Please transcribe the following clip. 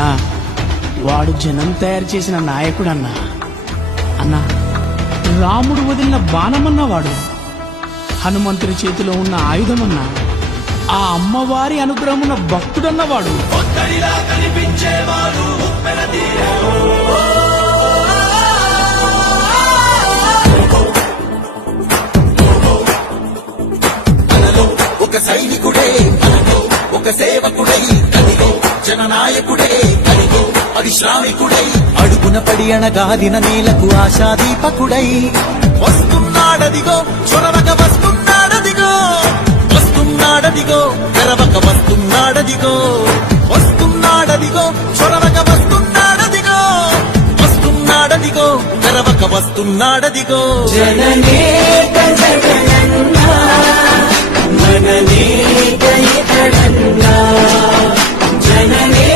అన్నా వాడు జనం తయారు చేసిన నాయకుడన్నా. అన్నా రాముడు వదిలిన బాణమన్నా వాడు, హనుమంతుని చేతిలో ఉన్న ఆయుధమన్నా, ఆ అమ్మవారి అనుగ్రహమున్న భక్తుడన్నవాడు. ఒక సైనికుడే ఒక సేవకుడై కదిగో, జననాయకుడే కదిగో, పరిశ్రామికుడై అడుగున పడి అణగాదిన నేలకు ఆశాదీపకుడై వస్తున్నాడదిగో, చొరవక వస్తున్నాడదిగో, వస్తున్నాడదిగో, తెరవక వస్తున్నాడదిగో, వస్తున్నాడదిగో, చొరవక వస్తున్నాడదిగో, వస్తున్నాడదిగో, తెరవక వస్తున్నాడదిగో. జననేక జగనన్నా మననేక ఇతడన్నా, జననే